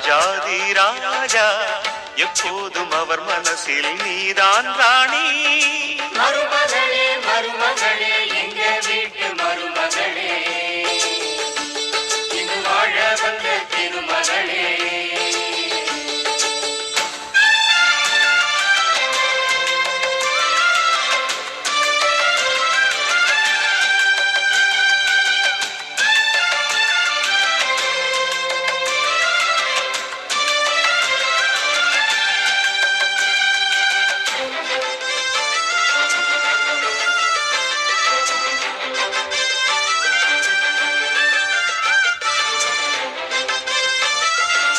ராஜாதி ராஜா எப்போதும் அவர் மனசில் நீதான் ராணி. மருமகளே மருமகளே எங்க வீட்டு மருமகளே, இது வாழ வந்த திருமகளே.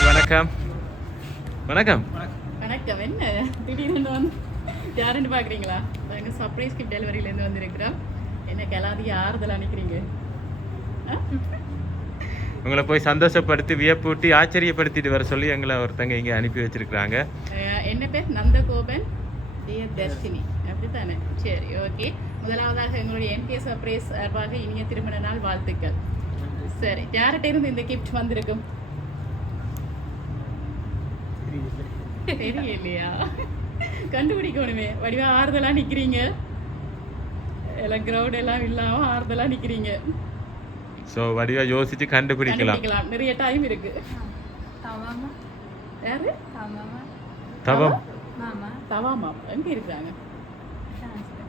வணக்கம். வணக்கம் வணக்கம். என்ன திடீர்னு வந்து யாருன்னு பார்க்குறீங்களா? நாங்கள் சர்ப்ரைஸ் கிஃப்ட் டெலிவரியிலேருந்து வந்திருக்கிறோம். என்ன கலாதிய ஆறுதல் அனுப்பிக்கிறீங்க? உங்களை போய் சந்தோஷப்படுத்தி வியப்பூட்டி ஆச்சரியப்படுத்திட்டு வர சொல்லி எங்களை ஒருத்தங்க இங்கே அனுப்பி வச்சிருக்கிறாங்க. என்ன பேர் நந்தகோபன் தர்ஷினி, அப்படித்தானே? சரி, ஓகே. முதலாவதாக எங்களுடைய எம்கே சர்ப்ரைஸ் சார்பாக இனிய திருமண நாள் வாழ்த்துக்கள். சரி, யார்கிட்ட இருந்து இந்த கிஃப்ட் வந்திருக்கும்? தெரியலையா? கண்டுபிடிக்கணுமே. வடிவா ஆறுதலா நிக்கிறீங்க, எல்லாம் கிரவுட் எல்லாம் இல்லாம ஆறுதலா நிக்கிறீங்க. ஸோ வடிவா யோசிச்சு கண்டுபிடிக்கலாம். நிறைய டைம் இருக்கு. யாரு? தவம். தவாமா எங்க இருக்காங்க?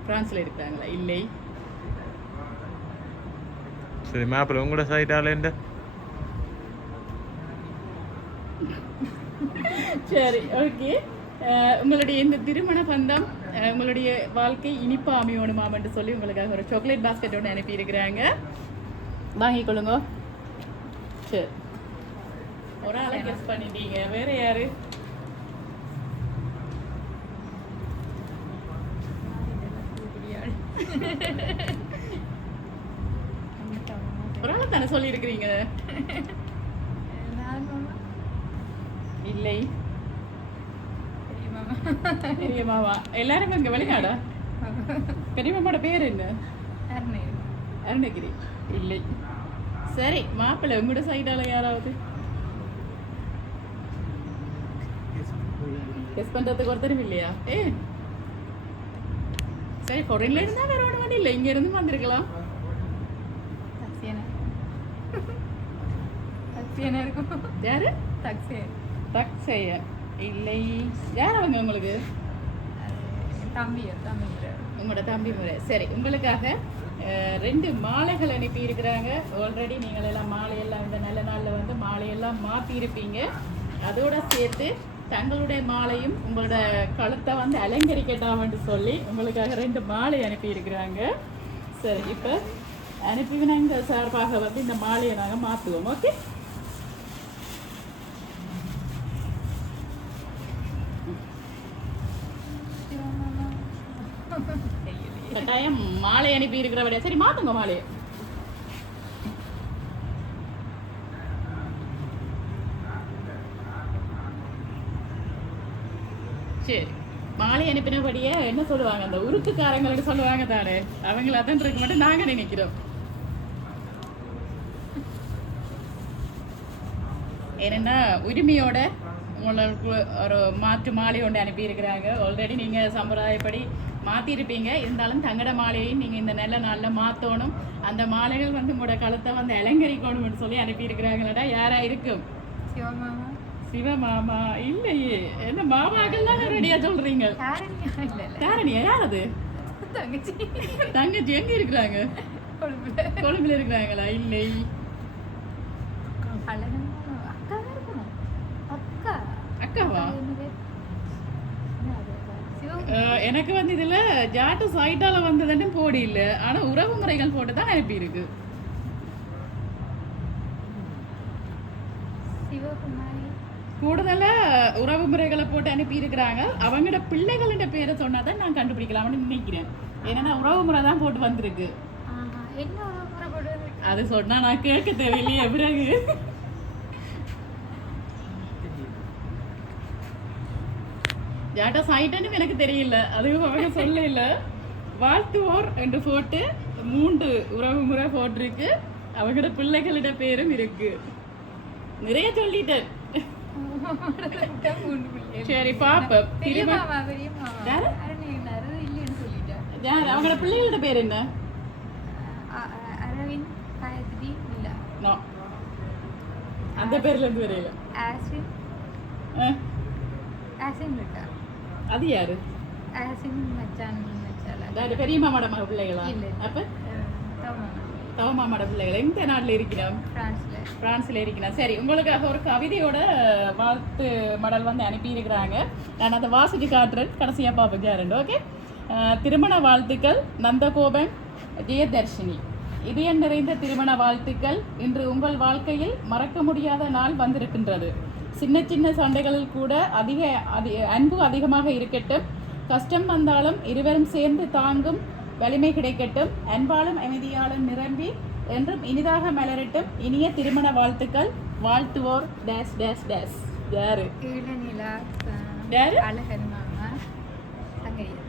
பிரான்ஸ்ல இருக்காங்களா? இல்லை. சரி, மாப்பிள்ள உங்களோட சைடால என்ன? சரி, ஓகே. உங்களுடைய இந்த திருமண பந்தம், உங்களுடைய வாழ்க்கை இனிப்பா அமையணுமாம் சொல்லி உங்களுக்காக ஒரு சாக்லேட் பாஸ்கெட் ஒன்று அனுப்பி இருக்கிறாங்க. வாங்கிக்கொள்ளுங்க. சரி, ஒரு ஆளை கெஸ் பண்ணிட்டீங்க. வேற யாரு? ஒரு ஆளை தானே சொல்லி இருக்கிறீங்க. இல்லை. பெரிய மாமா. எல்லாரும் இங்க வெளிநாடா? பெரிய மாமாவோட பேர் என்ன? அருணகிரி. இல்லை. சரி, மாப்பிள்ளை உங்களோட சைடால யாராவது கெஸ் பண்றதுக்கு ஒருத்தரும் இல்லையா? சரி, ஃபாரின்ல இருந்தா வேற ஒன்று இல்லை, இங்க இருந்து வந்திருக்கலாம். யாரு? தக்ஷயா. இல்லை. யார் அவங்க உங்களுக்கு? உங்களோட தம்பி முறை. சரி, உங்களுக்காக 2 மாலைகள் அனுப்பி இருக்கிறாங்க. ஆல்ரெடி நீங்கள் எல்லாம் மாலையெல்லாம் இந்த நல்ல நாளில் வந்து மாலையெல்லாம் மாற்றி இருப்பீங்க. அதோட சேர்த்து தங்களுடைய மாலையும் உங்களோட கழுத்தை வந்து அலங்கரிக்கட்டாமன்னு சொல்லி உங்களுக்காக 2 மாலை அனுப்பி இருக்கிறாங்க. சரி, இப்போ அனுப்பிவினாங்க சார்பாக வந்து இந்த மாலையை நாங்கள் மாற்றுவோம். ஓகே. கட்டாயம் மாலை அனுப்பி இருக்கிறவரையா? சரி, மாத்துங்க மாலையை. சரி, மாலை அனுப்பினபடியே என்ன சொல்லுவாங்க, அந்த உருட்டுக்காரங்களுக்கு சொல்லுவாங்க தானே, அவங்கள அதான் இருக்க மட்டும் நாங்க நினைக்கிறோம். ஏன்னா உரிமையோட உங்களுக்கு ஒரு மாற்று மாலை ஒன்று அனுப்பியிருக்கிறாங்க. ஆல்ரெடி நீங்கள் சம்பிரதாயப்படி மாற்றிருப்பீங்க. இருந்தாலும் தங்கட மாலையையும் நீங்கள் இந்த நல்ல நாளில் மாற்றணும். அந்த மாலைகள் வந்து உங்களோட கழுத்தை வந்து அலங்கரிக்கணும்னு சொல்லி அனுப்பியிருக்கிறாங்களா? யாரா இருக்கும்? சிவமாமா. சிவமாமா இல்லையே. என்ன மாமாக்கள்லாம் ரெடியா சொல்றீங்க? தாரணியா? யார் அது? தங்கச்சி. தங்கச்சி எங்க இருக்கிறாங்க? கொழும்புல இருக்கிறாங்களா? இல்லை. அக்காவா? எனக்கு வந்து இதுல ஜாட்டு சைட்டால வந்ததுன்னு போடி இல்ல, ஆனா உறவு முறைகள் போட்டு தான் அனுப்பி இருக்கு. கூடுதலா உறவு முறைகளை போட்டு அனுப்பி இருக்கிறாங்க. அவங்களோட பிள்ளைகளோட பேரை சொன்னாதான் நான் கண்டுபிடிக்கலாம்னு நினைக்கிறேன். ஏன்னா உறவு முறை தான் போட்டு வந்திருக்கு. அது சொன்னா நான் கேட்க தேவையில்லையே. பிறகு ஜாட்டா சைட்டன்னு எனக்கு தெரியல, அதுவும் அவங்க சொல்ல இல்லை. வாழ்த்துவோர் என்று போட்டு 3 உறவு முறை போட்டிருக்கு. அவங்களோட பிள்ளைகளிட பேரும் இருக்கு. நிறைய சொல்லிட்டேன். சரி பாப்போம். பெரிய மாமா பெரிய மாமா யாரு? அரவிந்த் இல்லைன்னு சொல்லிட்டேன். யார் அவங்களோட பிள்ளைகளோட பேர் என்ன? அரவிந்த் காயத்ரி இல்ல நோ, அந்த பேர்ல இருந்து வரையில. ஆசின் ஆசின் இருக்கா? அது யாரு? ஆசின் மச்சான் மச்சால அதாவது பெரிய மாமாட மக பிள்ளைகளா? இல்ல. அப்ப மாமா தவ மாமாட பிள்ளைகள் எந்த நாட்டுல இருக்கிறோம்? பிரான்ஸ்ல. பிரான்ஸ்ல இருக்கிறேன். சரி, உங்களுக்காக ஒரு கவிதையோட வாழ்த்து மடல் வந்து அனுப்பியிருக்கிறாங்க. நான் அதை வாசிச்சு காட்டுறேன், கடைசியாக பார்ப்போம் யாருண்டு. ஓகே. திருமண வாழ்த்துக்கள் நந்தகோபன் ஜெயதர்ஷினி. இதயம் நிறைந்த திருமண வாழ்த்துக்கள். இன்று உங்கள் வாழ்க்கையில் மறக்க முடியாத நாள் வந்திருக்கின்றது. சின்ன சின்ன சண்டைகளில் கூட அன்பு அதிகமாக இருக்கட்டும். கஷ்டம் வந்தாலும் இருவரும் சேர்ந்து தாங்கும் வலிமை கிடைக்கட்டும். அன்பாலும் அமைதியாலும் நிரம்பி என்றும் இனிதாக மலரட்டும். இனிய திருமண வாழ்த்துக்கள். வாழ்த்துவோர் டேஷ் டேஷ் டேஷ். யாரு? இளநிலா யாரு? அழகன் மாமா தங்கையது.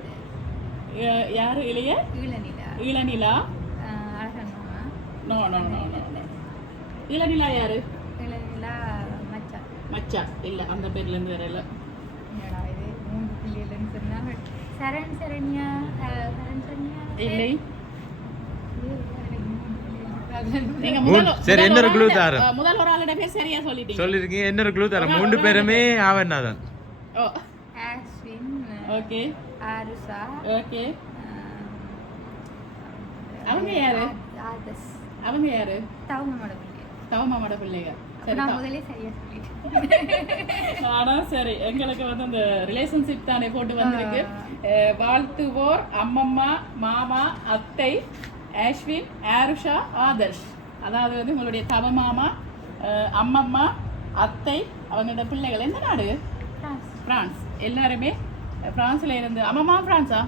யாரு? இளைய இளநிலா இளநிலா. அழகன் மாமா. No no no no. Ilanila யாரு? இளநிலா மச்சான். மச்சா இல்ல, அந்த பேர்ல இருந்து வரல. என்னடா இது 3 பிள்ளைகள்னு சொன்னாங்க. சரண் சரண்யா சரண் சரண்யா இல்லை. நீங்க சரி, இன்னொரு க்ளூ தாரேன். முதல் ஒரு ஆளோட பேர் சரியா சொல்லிட்டீங்க. சொல்லிருக்கீங்க. இன்னொரு க்ளூ தரேன். 3 பேருமே ஆவண்ணா தான். ஓ ஆஸ்வின் ஓகே ஆருஷா ஓகே. அவங்க யாரு? ஆதஸ் அவங்க யாரு? தவமோட பிள்ளை. தவமாமாட பிள்ளைங்க. சரி, நான் முதலே சரியா சொல்லிட்டேன். ஆனா சரி, எங்களுக்கு வந்து அந்த ரிலேஷன்ஷிப் தானே போட்டு வந்திருக்கு. வாழ்த்துவோர் அம்மம்மா, மாமா, அத்தை, ஆஷ்வின், ஆருஷா, ஆதர்ஷ். அதாவது வந்து உங்களுடைய தவ மாமா, அம்மம்மா, அத்தை, அவங்களோட பிள்ளைகள். எந்த நாடு? பிரான்ஸ். எல்லாருமே பிரான்ஸ்ல இருந்து. அம்மம்மா பிரான்ஸா?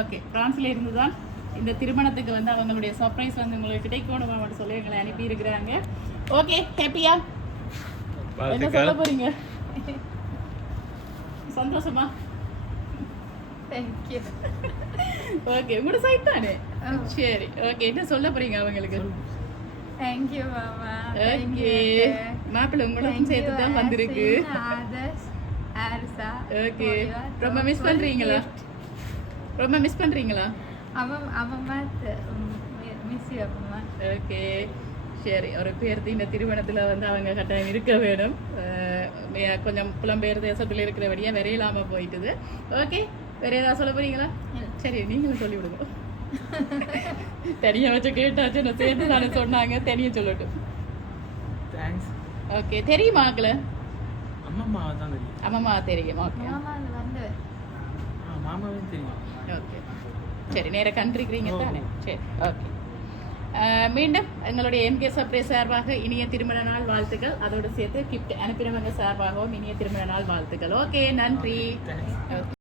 ஓகே, பிரான்ஸ்ல இருந்து தான் இந்த திருமணத்துக்கு வந்து அவங்களுடைய சர்ப்ரைஸ் வந்து உங்களுக்கு கிடைக்கணும் மட்டும் சொல்லி எங்களை அனுப்பி இருக்கிறாங்க. ஓகே, ஹாப்பியா? என்ன சொல்ல போறீங்க? சந்தோஷமா? தேங்க்யூ. ஓகே, உங்களோட சைட் தானே? சரி, ஓகே. என்ன சொல்ல போறீங்க அவங்களுக்கு? தேங்க்யூ மாமா. ஓகே, மாப்பிள்ளை உங்களுக்கும் சேர்த்து தான் வந்திருக்கு. ஆதர்ஷ் ஆருஷா. ஓகே, ரொம்ப மிஸ் பண்றீங்களா? ரொம்ப மிஸ் பண்றீங்களா? அம்மம்மா மிஸ் யூ அம்மம்மா. ஓகே, சரி. ஒரு பேர்த்து இந்த திருமணத்தில் வந்து அவங்க கட்டாயம் இருக்க வேணும். கொஞ்சம் புலம்பெயர் தேசத்தில் இருக்கிறபடியா வேற இல்லாமல் போயிட்டுது. ஓகே, வேற ஏதாவது சொல்ல போறீங்களா? சரி, நீங்களும் சொல்லி விடுங்க. தனியாக வச்சு கேட்டாச்சு, நான் சேர்த்து தானே சொன்னாங்க, தனியாக சொல்லட்டும். தேங்க்ஸ். ஓகே, தெரியுமாங்கள? அம்மா தான் தெரியும். அம்மா தெரியும். ஓகே மாமா வந்து மாமாவே தெரியும். ஓகே, சரி. நேராக கண்டிருக்கிறீங்க தானே? சரி, ஓகே. மீண்டும் எங்களுடைய எம்கே சர்ப்ரைஸ் சார்பாக இனிய திருமண நாள் வாழ்த்துக்கள். அதோடு சேர்த்து கிஃப்ட் அனுப்பினவங்க சார்பாகவும் இனிய திருமண நாள் வாழ்த்துக்கள். ஓகே, நன்றி. ஓகே.